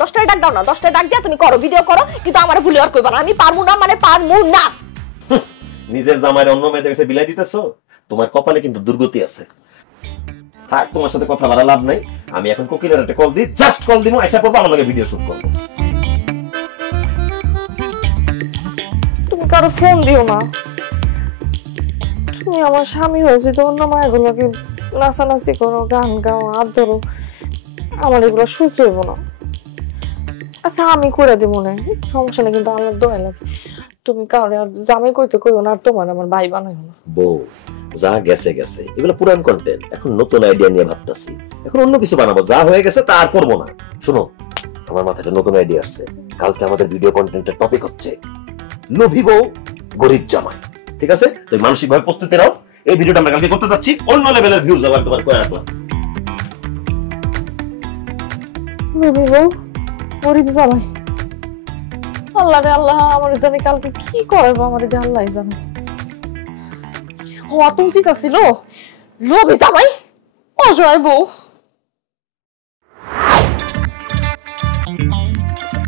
10টায় ডাক দাও না, 10টায় ডাক দিয়া তুমি করো, ভিডিও করো, কিন্তু আমারে ভুলে আর কইবা না। আমি পারমু না মানে পারমু না। নিজের জামাইরে অন্য মেয়েদের কাছে বিলাই দিতেছো, তোমার কপালে কিন্তু দুর্গতি আছে। থাক, তোমার সাথে কথা বলা লাভ নাই। আমি এখন কোকিলের একটা কল দিই, জাস্ট কল দিমু, আইসা পড়বো, আমার লগে ভিডিও শুট করবো। তুমি কারো ফোন দিও না। তুমি আমার স্বামী হয়েছে তো অন্য মায়েরগুলোকে নাচানাচি করো, গান গাও, হাত ধরো, আমার এগুলো সহ্য হইব না। আচ্ছা আমি করে দিব না, সমস্যা নেই, কিন্তু আমার দোয়া লাগে তুমি কাউরে আর জামাই কইতে কইও না, আর তোমার আমার ভাই বানাইও না। বউ যা গেছে গেছে, এগুলো পুরান কন্টেন্ট। এখন নতুন আইডিয়া নিয়ে ভাবতাছি, এখন অন্য কিছু বানাবো। যা হয়ে গেছে তা আর করবো না। শোনো, আমার মাথায় একটা নতুন আইডিয়া আসছে। কালকে আমাদের ভিডিও কন্টেন্টের টপিক হচ্ছে লোভী বউ গরিব জামাই। ঠিক আছে, তুই মানসিকভাবে প্রস্তুতি নাও। এই ভিডিওটা আমরা কালকে করতে যাচ্ছি, অন্য লেভেলের ভিউজ আবার তোমার করে আসলাম। লোভী বউ গরিব জামাই, আল্লাহ রে আল্লাহ, আমার জানি কালকে কি করবো, আমার আল্লাহ জানে। হওয়া তো উচিত ছিল, লোভী জামাই অজয় বউ।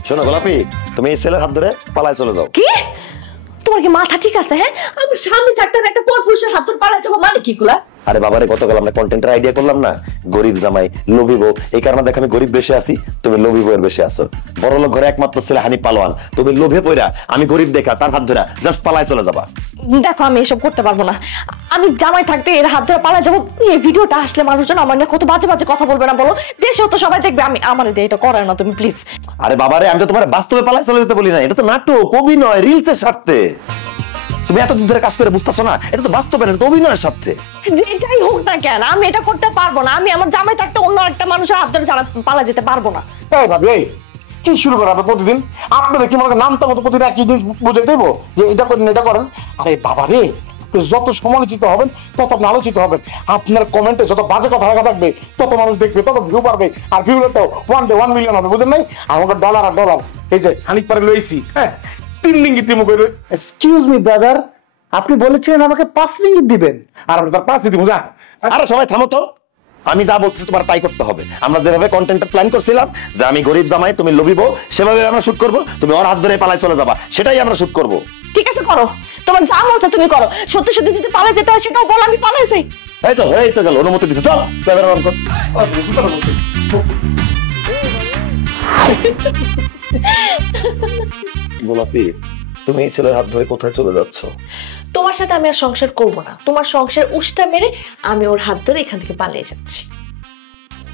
শোনো গোলাপি, তুমি এই ছেলের হাত ধরে পালায় চলে যাও। কি তোমার কি মাথা ঠিক আছে? হ্যাঁ, আমার স্বামী থাকতে একটা পরপুরুষের হাত ধরে পালায় যাবো মানে কি গুলা? আরে বাবারে, গতকাল আমরা কন্টেন্টের আইডিয়া করলাম না, গরিব জামাই লোভী বউ। এই কারণে দেখ আমি গরিব বেশে আছি, তুমি লোভী বউয়ের বেশে আছো। বড় লোক ঘরে একমাত্র ছেলে হানি পালোয়ান, তুমি লোভে পইরা আমি গরিব দেখা তার হাত ধরে জাস্ট পালায় চলে যাবা। দেখো আমি এসব করতে পারবো না। আমি জামাই থাকতে এর হাত ধরে পালায় যাবো? এই ভিডিওটা আসলে মানুষজন আমার নিয়ে কত বাজে বাজে কথা বলবে না বলো? দেশেও তো সবাই দেখবে। আমি আমার দিয়ে এটা করায় না তুমি প্লিজ। আরে বাবারে, আমি তো তোমার বাস্তবে পালায় চলে যেতে বলি না, এটা তো নাটক, অভিনয়, রিলসের স্বার্থে। তুমি এতদিন ধরে কাজ করে বুঝতেছো না, এটা তো বাস্তবে না, এটা তো অভিনয়ের স্বার্থে। যেটাই হোক না কেন, আমি এটা করতে পারবো না। আমি আমার জামাই থাকতে অন্য একটা মানুষের হাত ধরে পালা যেতে পারবো না। এই ভাবি, এই কি শুরু করা হবে প্রতিদিন? আপনারা কি মনে নামটা মতো প্রতিদিন একই জিনিস বুঝে দেবো যে এটা করেন এটা করেন? আরে বাবা রে, যত সমালোচিত হবেন তত আপনি আলোচিত হবেন। আপনার কমেন্টে যত বাজে কথা লেখা থাকবে তত মানুষ দেখবে, তত ভিউ পারবে। আর ভিউ তো 1 মিলিয়ন হবে, বুঝেন নাই? আমাকে ডলার আর ডলার। এই যে হানিক পারে লইছি, হ্যাঁ 3 রিঙ্গিত দিব করে। এক্সকিউজ মি ব্রাদার, আপনি বলেছিলেন আমাকে 5 রিঙ্গিত দিবেন, আর আমরা তার 5 দিব। যা। আরে সবাই থামো তো, আমি যা বলছি তোমার তাই করতে হবে। আমরা যেভাবে কন্টেন্টটা প্ল্যান করছিলাম যে আমি গরিব জামাই তুমি লোভী বউ, সেভাবে আমরা শুট করব। তুমি ওর হাত ধরে পালায় চলে যাবা, সেটাই আমরা শুট করব। ঠিক আছে করো, তোমার যা মন চায় তুমি করো। সত্যি সত্যি যদি পালায় যেতে হয় সেটাও বলো, আমি পালাইছি। এই তো গেল, অনুমতি দিছে, চল ক্যামেরা অন কর। গোলাপি, তুমি এই ছেলের হাত ধরে কোথায় চলে যাচ্ছ? তোমার সাথে আমি আর সংসার করব না। তোমার সংসার উষ্টা মেরে আমি ওর হাত ধরে এখান থেকে পালিয়ে যাচ্ছি।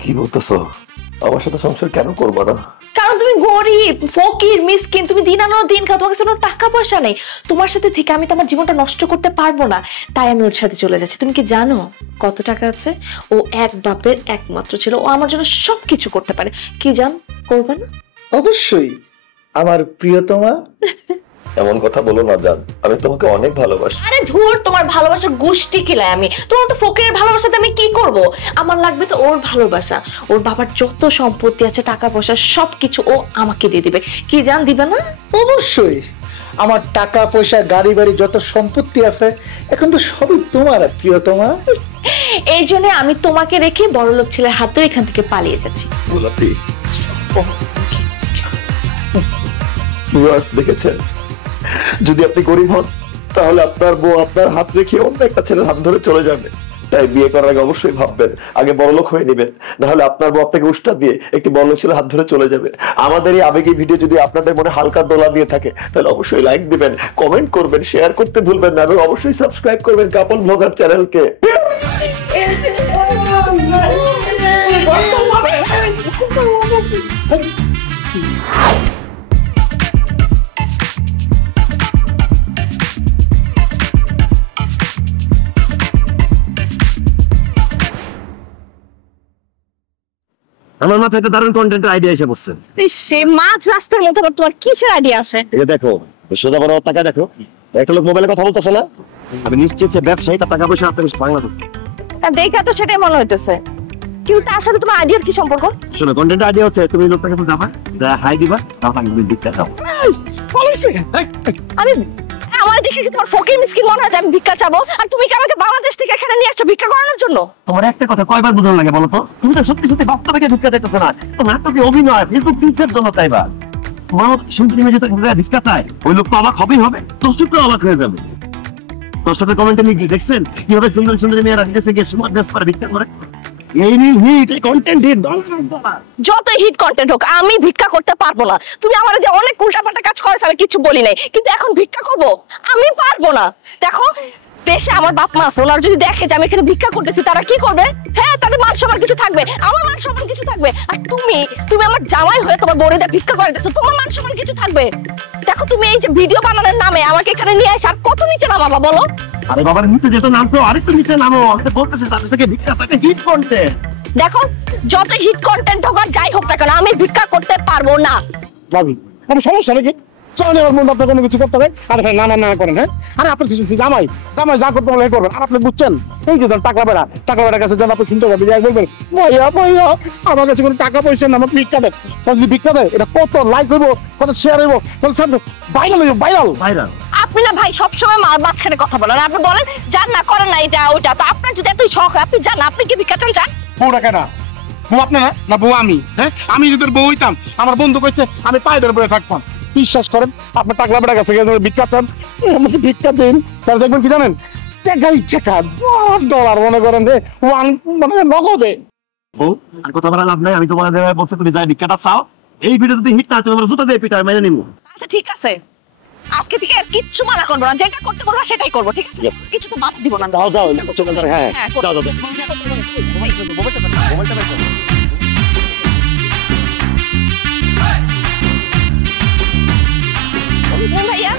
কি বলতেছো? আমার সাথে সংসার কেন করবো না? কারণ তুমি গরিব, ফকির, মিসকিন, তুমি দিন আনো দিন খাও, তোমার কাছে কোনো টাকা পয়সা নেই। তোমার সাথে থেকে আমি তো আমার জীবনটা নষ্ট করতে পারবো না, তাই আমি ওর সাথে চলে যাচ্ছি। তুমি কি জানো কত টাকা আছে? ও এক বাপের একমাত্র ছিল, ও আমার জন্য সবকিছু করতে পারে। কি জান, করবে না? অবশ্যই আমার প্রিয়তমা। এমন কথা বলো না জান, আমি তোমাকে অনেক ভালোবাসি। আরে ধুর, তোমার ভালোবাসা গোষ্ঠী কিলাই আমি। তোমার তো ফকিরের ভালোবাসাতে আমি কি করব? আমার লাগবে তো ওর ভালোবাসা। ওর বাবার যত সম্পত্তি আছে, টাকা পয়সা, সবকিছু ও আমাকে দিয়ে দিবে। কি জান, দিবে না? অবশ্যই, আমার টাকা পয়সা গাড়ি বাড়ি যত সম্পত্তি আছে এখন তো সবই তোমার প্রিয়তমা। এই জন্য আমি তোমাকে রেখে বড়লোক ছেলের হাত ধরে এখান থেকে পালিয়ে যাচ্ছি। গোলাপি, দেখেছেন, যদি আপনি গরিব হন তাহলে আপনার বউ আপনার হাত রেখে অন্য একটা ছেলের হাত ধরে চলে যাবে। তাই বিয়ে করার আগে অবশ্যই ভাববেন, আগে বড়লোক হয়ে নেবেন, না হলে আপনার বউ আপনাকে উষ্টা দিয়ে একটি বড়লোক ছেলের হাত ধরে চলে যাবে। আমাদের এই আবেগী ভিডিও যদি আপনাদের মনে হালকা দোলা দিয়ে থাকে তাহলে অবশ্যই লাইক দিবেন, কমেন্ট করবেন, শেয়ার করতে ভুলবেন না, এবং অবশ্যই সাবস্ক্রাইব করবেন কাপল ব্লগার চ্যানেলকে। আমার মাথায় একটা দারুণ কন্টেন্টের আইডিয়া এসে পড়ছে। সে মাঝ রাস্তার মধ্যে আবার তোমার কিসের আইডিয়া আসে? এই যে দেখো, সোজা বড় টাকা দেখো, একটা লোক মোবাইলে কথা বলতেছে না? আমি নিশ্চিত যে ব্যবসায়ী, তার টাকা পয়সা আপনার বাংলাদেশ। দেখা তো সেটাই মনে হইতেছে, কিন্তু তার সাথে তোমার আইডিয়ার কি সম্পর্ক? শোনো, কন্টেন্ট আইডিয়া হচ্ছে তুমি লোকটাকে যাবা, হাই দিবা, তারপর দিতে দাও। আমি আমার দেখে কি তোমার ফকির মিসকিন মনে হয় যে আমি ভিক্ষা চাবো? আর তুমি কি আমাকে বাংলাদেশ থেকে এখানে নিয়ে আসছো ভিক্ষা করানোর জন্য? তোমার একটা কথা কয়বার বোঝানো লাগে বলো তো? তুমি তো সত্যি সত্যি বাস্তবে ভিক্ষা চাইতেছো না, তো নাটকে অভিনয়, ফেসবুক রিলসের জন্য তাইবা। তোমার শুনতে তুমি যেটা ভিক্ষা চায়, ওই লোক তো অবাক হবেই হবে, দর্শক তো অবাক হয়ে যাবে। দর্শকের কমেন্টে লিখি দেখছেন কিভাবে সুন্দর সুন্দর মেয়েরা বিদেশে গিয়ে সুমার ড্রেস করে ভিক্ষা করে। এই নীল হিট, এই কন্টেন্ট হিট, যত হিট কন্টেন্ট হোক আমি ভিক্ষা করতে পারবো না। তুমি আমার যে অনেক উল্টাপাল্টা কাজ করেছো আমি কিছু বলি নাই, কিন্তু এখন ভিক্ষা করবো আমি পারবো না। দেখো দেশে আমার বাপ মা আছে, ওনারা যদি দেখে যে আমি এখানে ভিক্ষা করতেছি তারা কি করবে? হ্যাঁ, তাদের মান সম্মান কিছু থাকবে, আমার মান সম্মান কিছু থাকবে। আর তুমি তুমি আমার জামাই হয়ে তোমার বউরে দিয়ে ভিক্ষা করে দিচ্ছ, তোমার মান সম্মান কিছু থাকবে? দেখো তুমি এই যে ভিডিও বানানোর নামে আমাকে এখানে নিয়ে আসে আর কত নিচে নামাবা বলো? আরে বাবার নিচে যেত নামতো, আরেকটু নিচে নামো। আমি তো বলতেছি তাদের থেকে ভিক্ষা পাইতে হিট কন্টেন্ট। দেখো যত হিট কন্টেন্ট হোক আর যাই হোক না কেন আমি ভিক্ষা করতে পারবো না। ভাবি কোনো সমস্যা নাকি? চলেন এবার মন আপনার কোনো কিছু করতে হবে আর না না না করেন। হ্যাঁ, আরে আপনি জামাই জামাই যা করতে বলে করবেন। আর আপনি বুঝছেন এই যে টাকা বেড়ার কাছে যখন আপনি চিন্তা করবেন বলবেন ভাইয়া ভাইয়া আমার কাছে কোনো টাকা পয়সা না, আমার ভিক্ষা দেয়। যদি ভিক্ষা দেয় এটা কত লাইক হইব, কত শেয়ার হইব, কত ভাইরাল হইব, ভাইরাল ভাইরাল। আপনি না ভাই সবসময় মাঝখানে কথা বলেন, আপনি বলেন যান না করেন না এটা ওইটা। তো আপনার যদি এতই শখ হয় আপনি যান, আপনি কি ভিক্ষা চান? যান। বউটা কেনা বউ আপনি না না বউ আমি? হ্যাঁ, আমি যদি বউ হইতাম আমার বন্ধু কইতে আমি পায়ে ধরে বয়ে থাকতাম। বিশ্বাস করেন আপনি টাকলা বেড়া কাছে গিয়ে ভিক্ষা চান, আমাকে ভিক্ষা দিন, তাহলে দেখবেন কি জানেন টাকা $10 মনে করেন যে মানে নগদে। ও আর কথা বলা লাভ নাই, আমি তোমার বলছি তুমি যাই ভিক্ষাটা চাও। এই ভিডিও যদি হিট না হয় তোমার জুতা দিয়ে পিটায় মেনে নিবো। আচ্ছা ঠিক আছে, আজকে থেকে আর কিচ্ছু মানা করবো না, যেটা করতে বলবো সেটাই করবো, ঠিক আছে? কিছু তো বাদ দিব না। যাও যাও চলে যাও। হ্যাঁ হ্যাঁ, যাও যাও ভাইয়া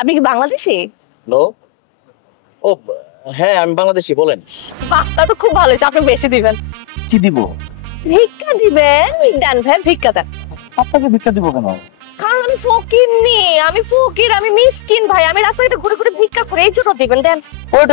আপনি কি বাংলাদেশি? হ্যালো, ও হ্যাঁ আমি বাংলাদেশি, বলেন। বাহটা তো খুব ভালো হয়েছে, আপনি বেশি দিবেন। কি দিব? ভিক্ষা দিবেন? দেন ভাই ভিক্ষা দেন। আপনাকে ভিক্ষা দিব কেন? কারণ আমি ফকির নি, আমি ফকির, আমি মিসকিন ভাই, আমি রাস্তায় ঘুরে ঘুরে ভিক্ষা করে, এই জন্য দিবেন। দেন। ওয়েট,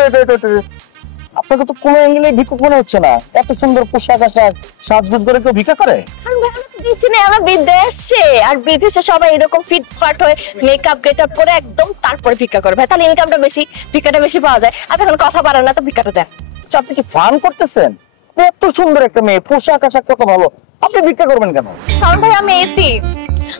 আপনাকে তো কোনো অ্যাঙ্গেলে ভিক্ষুক মনে হচ্ছে না। এত সুন্দর পোশাক আশাক সাজগোজ করে কেউ ভিক্ষা করে? কারণ ভাই আমি তো দিচ্ছি না, আমার বিদেশে, আর বিদেশে সবাই এরকম ফিটফাট হয়ে মেকআপ গেটআপ করে একদম তারপরে ভিক্ষা করে ভাই, তাহলে ইনকামটা বেশি, ভিক্ষাটা বেশি পাওয়া যায়। আপনি এখন কথা পারেন না তো ভিক্ষাটা দেন। আচ্ছা, আপনি কি ফান করতেছেন? এত সুন্দর একটা মেয়ে, পোশাক আশাক কত ভালো, আপনি ভিক্ষা করবেন কেন? কারণ ভাই আমি এতি,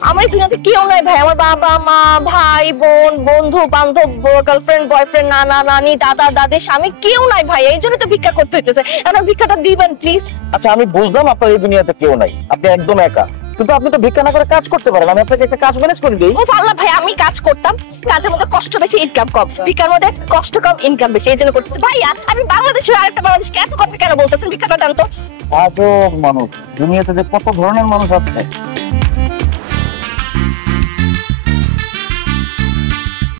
আমার এই দুনিয়াতে কেউ নাই ভাই, আমার বাবা মা ভাই বোন বন্ধু বান্ধব গার্লফ্রেন্ড বয়ফ্রেন্ড নানা নানি দাদা দাদি স্বামী কেউ নাই ভাই, এই জন্য তো ভিক্ষা করতে হইতেছে। এখন ভিক্ষাটা দিবেন প্লিজ। আচ্ছা আমি বুঝলাম আপনার এই দুনিয়াতে কেউ নাই, আপনি একদম একা, কিন্তু আপনি তো ভিক্ষা না করে কাজ করতে পারেন। আমি আপনাকে একটা কাজ ম্যানেজ করে দিই। ও আল্লাহ ভাই, আমি কাজ করতাম, কাজের মধ্যে কষ্ট বেশি ইনকাম কম, ভিক্ষার মধ্যে কষ্ট কম ইনকাম বেশি, এই জন্য করতেছি। ভাইয়া আমি বাংলাদেশে আরেকটা বাংলাদেশকে এত কথা কেন বলতেছেন? ভিক্ষাটা দেন তো। আজব মানুষ, দুনিয়াতে যে কত ধরনের মানুষ আছে।